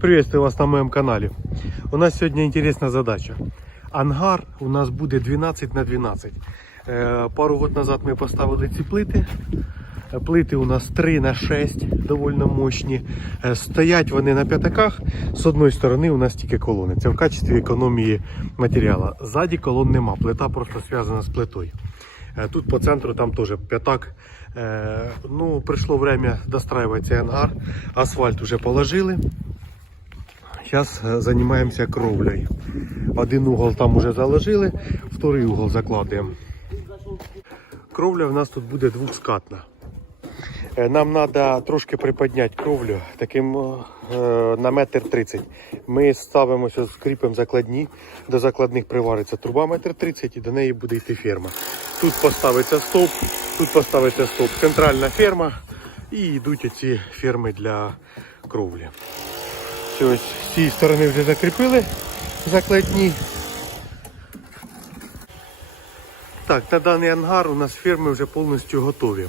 Приветствую вас на моем канале. У нас сегодня интересная задача. Ангар у нас буде 12 на 12. Е, Пару год назад ми поставили ці плити. Плити у нас 3 на 6, доволі мощні. Е, Стоять вони на п'ятаках. З одної сторони у нас тільки колони. Це в качестві економії матеріалу. Ззаді колон нема. Плита просто зв'язана з плитою. Тут по центру там теж п'ятак. Ну, прийшло время достраивать цей ангар. Асфальт вже положили. Зараз займаємося кровлею. Один угол там уже заложили, второй угол закладуємо. Кровля в нас тут буде двохскатна. Е, Нам треба трошки приподняти кровлю таким е, на метр тридцять. Ми ставимося, скріпимо закладні, до закладних привариться труба метр тридцять і до неї буде йти ферма. Тут поставиться стовп, тут поставиться стовп, центральна ферма і йдуть оці ферми для кровлі. Все, ось з цієї сторони вже закріпили закладні. Так, на даний ангар у нас ферми вже повністю готові.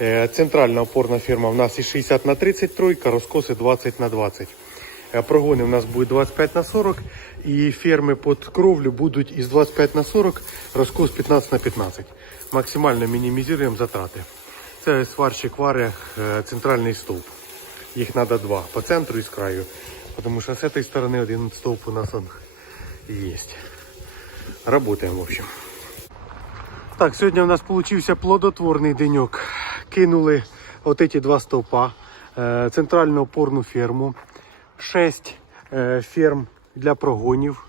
Е, Центральна опорна ферма в нас і 60 на 33, розкоси 20 на 20. Е, Прогони в нас будуть 25 на 40 і ферми під кровлю будуть із 25 на 40, розкос 15 на 15. Максимально мінімізуємо затрати. Це сварщик вари е, центральний стовп. Їх треба два по центру і з краю. Тому що з цієї сторони один стовп у нас он є. Работаємо, в общем. Так, сьогодні у нас получився плодотворний денек. Кинули от эти два стовпа, е, центральну опорну ферму, 6 ферм для прогонів,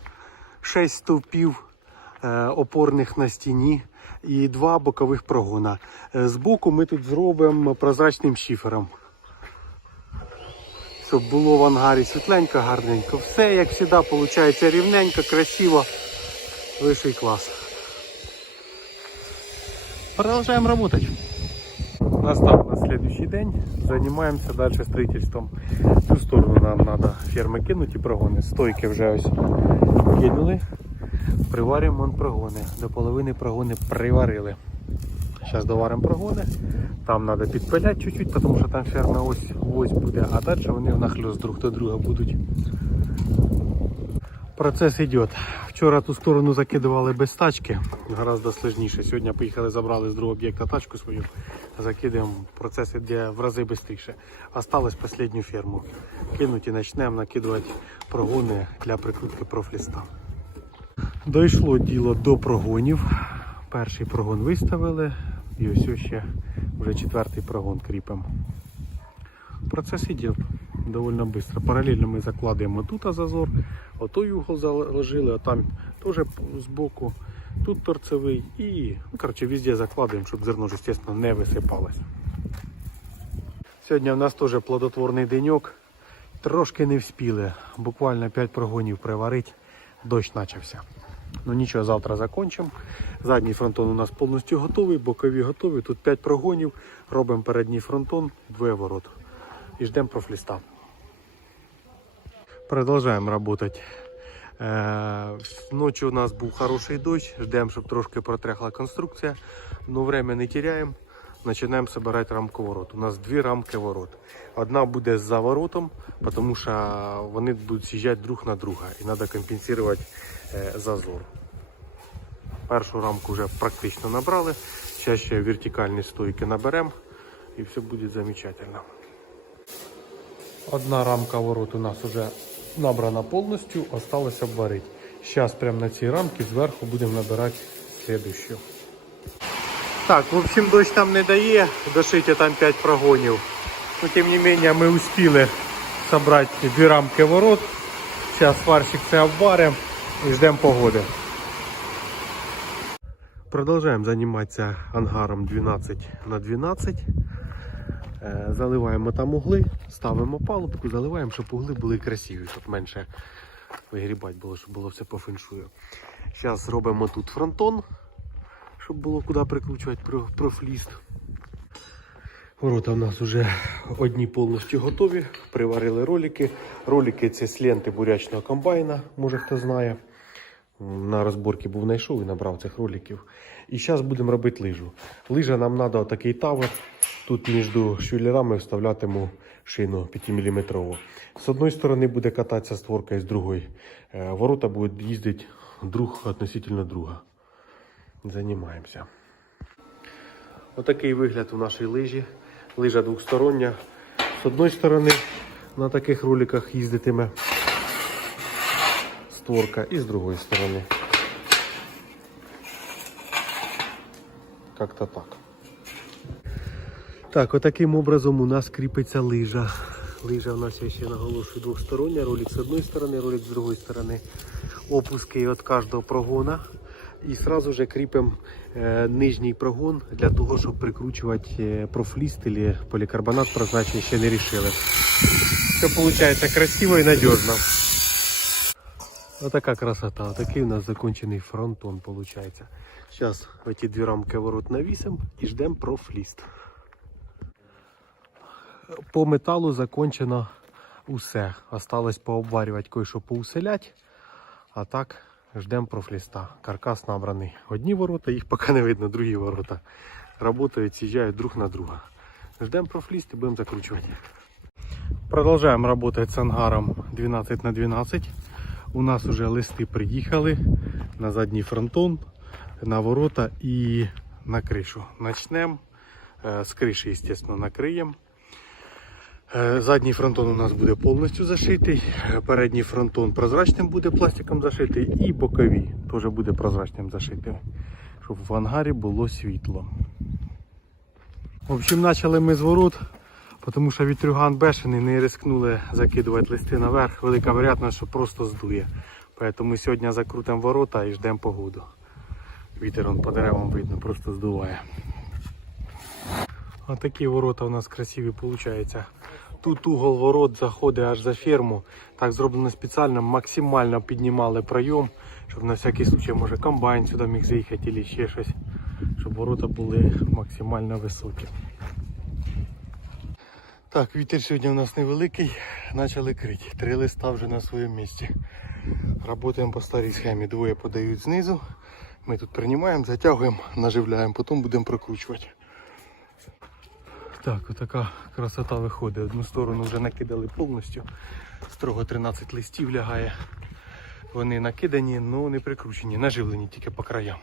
6 стовпів е, опорних на стіні і два бокових прогона. Збоку ми тут зробимо прозрачним шифером. Щоб було в ангарі світленько, гарненько. Все, як завжди, виходить рівненько, красиво. Вищий клас. Продолжаем работать. Настав на следующий день. Занимаемся дальше строительством. Цю сторону нам надо ферми кинути і прогони. Стойки вже ось кинули. Приваримо прогони. До половини прогони приварили. Зараз доваримо прогони. Там треба підпиляти чуть-чуть, тому що там ферма ось ось буде, а далі вони нахльост друг до друга будуть. Процес йде. Вчора ту сторону закидували без тачки, гораздо сложніше. Сьогодні поїхали, забрали з другого об'єкта тачку свою, закидаємо. Процес йде в рази швидше. Осталось останню ферму. Кинуть і почнемо накидувати прогони для прикрутки профліста. Дійшло діло до прогонів. Перший прогон виставили і ось ще вже четвертий прогон кріпимо. Процес іде доволі швидко. Паралельно ми закладаємо тут зазор, отой угол заложили, а там теж збоку, тут торцевий і ну, коротше, везде закладаємо, щоб зерно, звісно, не висипалось. Сьогодні у нас теж плодотворний деньок. Трошки не вспіли, буквально 5 прогонів приварити, дощ почався. Ну нічого, завтра закінчимо. Задній фронтон у нас повністю готовий, бокові готові. Тут 5 прогонів, робимо передній фронтон, двоє ворот. І ждемо профліста. Продовжуємо працювати. Е, Ночі у нас був хороший дощ, ждемо, щоб трошки протряхла конструкція. Ну, время не теряємо. Починаємо збирати рамку ворот. У нас дві рамки ворот. Одна буде з заворотом, тому що вони будуть з'їжджати друг на друга і треба компенсувати е, зазор. Першу рамку вже практично набрали. Зараз ще вертикальні стойки наберемо і все буде замечательно. Одна рамка ворот у нас вже набрана повністю, осталось обварити. Зараз прямо на цій рамці зверху будемо набирати слідущу. Так, в общем, дощ там не дає, дошити там 5 прогонів. Но тем не менее ми успіли зібрати дві рамки ворот. Зараз сварщик це обваримо і ждемо погоди. Продовжуємо займатися ангаром 12 на 12. Е, Заливаємо там угли, ставимо палубку, заливаємо, щоб угли були красиві, щоб менше вигрібати було, щоб було все по феншую. Зараз зробимо тут фронтон, щоб було куди прикручувати профліст. Ворота у нас вже одні повністю готові. Приварили ролики. Ролики це з ленти бурячного комбайна, може хто знає. На розборці був знайшов і набрав цих роликів. І зараз будемо робити лижу. Лижа нам треба отакий тавер. Тут між швілерами вставлятиму шину 5-мм. З одної сторони буде кататися створка, і з другої. Е, Ворота будуть їздити друг относительно друга. Займаємося. Отакий вигляд у нашій лижі. Лижа двохстороння. З одної сторони на таких роликах їздитиме створка і з другої сторони. Как-то так. Так, отаким образом у нас кріпиться лижа. Лижа у нас я ще наголошую двохстороння, ролик з одної сторони, ролик з другої сторони. Опуски від кожного прогона. І сразу же кріпимо е, нижній прогон для того, щоб прикручувати е, профліст або полікарбонат прозрачний ще не рішили. Все виходить красиво і надіжно. Отака красота. Отакий у нас закончений фронтон виходить. Зараз ці дві рамки ворот навісимо і ждемо профліст. По металу закончено усе. Осталось пообварювати кое-що поуселять. А так ждемо профліста. Каркас набраний. Одні ворота, їх поки не видно, другі ворота. Работають, з'їжджають друг на друга. Ждемо профліст і будемо закручувати. Продовжуємо працювати з ангаром 12 на 12. У нас вже листи приїхали на задній фронтон, на ворота і на кришу. Начнемо з криші, звісно, накриємо. Е, Задній фронтон у нас буде повністю зашитий, е, передній фронтон прозрачним буде пластиком зашитий і бокові теж буде прозрачним зашитим, щоб в ангарі було світло. В общем, почали ми з ворот, тому що вітрюган бешений, не рискнули закидувати листи наверх. Велика вероятність, що просто здує. Тому сьогодні закрутимо ворота і ждемо погоду. Вітер по деревам видно, просто здуває. Отакі ворота у нас красиві виходять. Тут угол ворот заходить аж за ферму. Так зроблено спеціально, максимально піднімали пройом, щоб на всякий случай може комбайн сюди міг заїхати або ще щось, щоб ворота були максимально високі. Так, вітер сьогодні у нас невеликий, почали крити. Три листа вже на своєму місці. Работаємо по старій схемі. Двоє подають знизу. Ми тут приймаємо, затягуємо, наживляємо, потім будемо прокручувати. Так, отака красота виходить. Одну сторону вже накидали повністю. Строго 13 листів лягає. Вони накидані, але не прикручені, наживлені тільки по краям.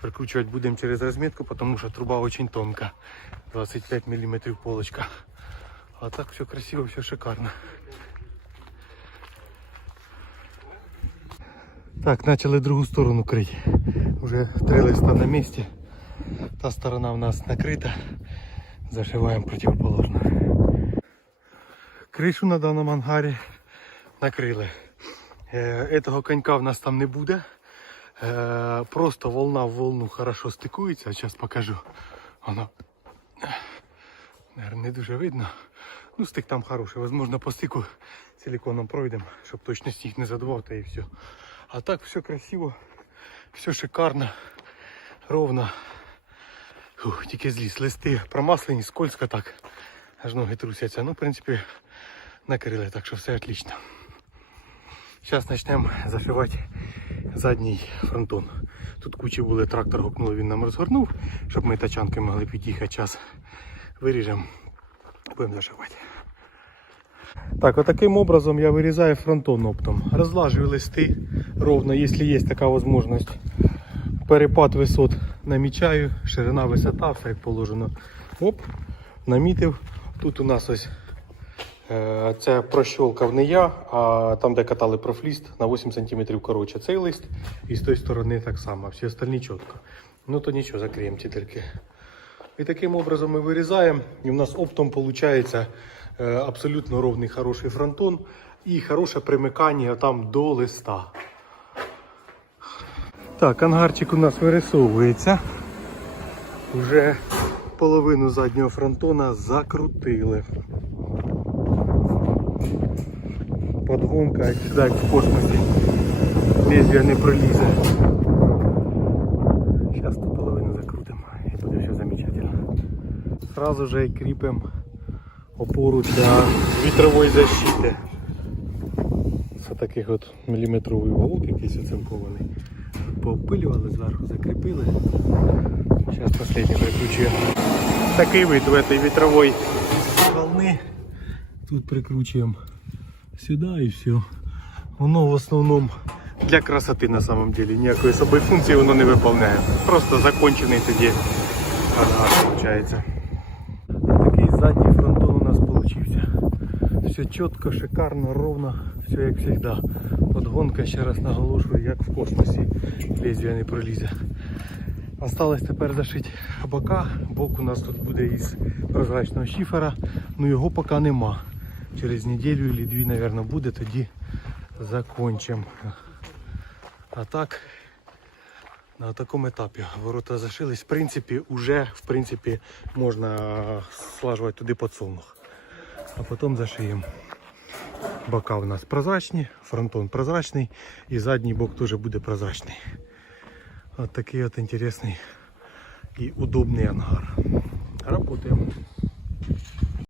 Прикручувати будемо через розмітку, тому що труба дуже тонка. 25 мм полочка. А так все красиво, все шикарно. Так, почали другу сторону крити. Вже три листа на місці. Та сторона в нас накрита. Зашиваємо противоположно. Кришу на даному ангарі накрили. Е, Этого конька в нас там не буде. Е, Просто волна в волну хорошо стикується. Зараз покажу. Воно наверное, не дуже видно. Ну, стик там хороший. Возможно, по стику силиконом пройдемо, щоб точно сніг не задував та і все. А так все красиво, все шикарно, ровно. Фух, тільки зліз. Листи промаслені, скользко так. Аж ноги трусяться. Ну, в принципі, накрили, так що все отлично. Зараз почнемо зашивати задній фронтон. Тут кучі були, трактор гукнув, він нам розгорнув, щоб ми тачанки могли під'їхати. Час виріжемо, будемо зашивати. Так, отаким образом я вирізаю фронтон оптом. Розлажую листи ровно, якщо є така можливість. Перепад висот намічаю, ширина, висота, все як положено. Оп, намітив. Тут у нас ось е, це прощолкав не я, а там, де катали профліст, на 8 см коротше цей лист. І з тої сторони так само, всі остальні чітко. Ну то нічого, закриємо ці дірки. І таким образом ми вирізаємо. І в нас оптом виходить абсолютно ровний хороший фронтон і хороше примикання там до листа. Так, ангарчик у нас вирисовується. Вже половину заднього фронтона закрутили. Подгонка, як сюди, як в космосі. Лезвія не пролізе. Зараз ту половину закрутимо і буде все замечательно. Сразу же і кріпимо опору для вітрової защити. Це такий от міліметровий уголок якийсь оцинкований. Поопилювали, зверху закріпили. Зараз останнє прикручуємо. Такий вид в этой вітрової волни. Тут прикручуємо сюди і все. Воно в основному для красоти на самом деле. Ніякої особої функції воно не виповняє. Просто закончений тоді ангар виходить. Такий задній фронтон у нас получився. Все чітко, шикарно, ровно, все як завжди. Подгонка, ще раз наголошую, як в космосі. Лезвія не пролізе. Осталось тепер зашити бока. Бок у нас тут буде із прозрачного шифера. Ну його поки нема. Через неділю або дві, мабуть, буде, тоді закончимо. А так, на такому етапі ворота зашились. В принципі, вже в принципі, можна слажувати туди подсолнух. А потім зашиємо. Бока у нас прозрачні, фронтон прозрачний і задній бок теж буде прозрачний. От такий от інтересний і удобний ангар. Работаємо.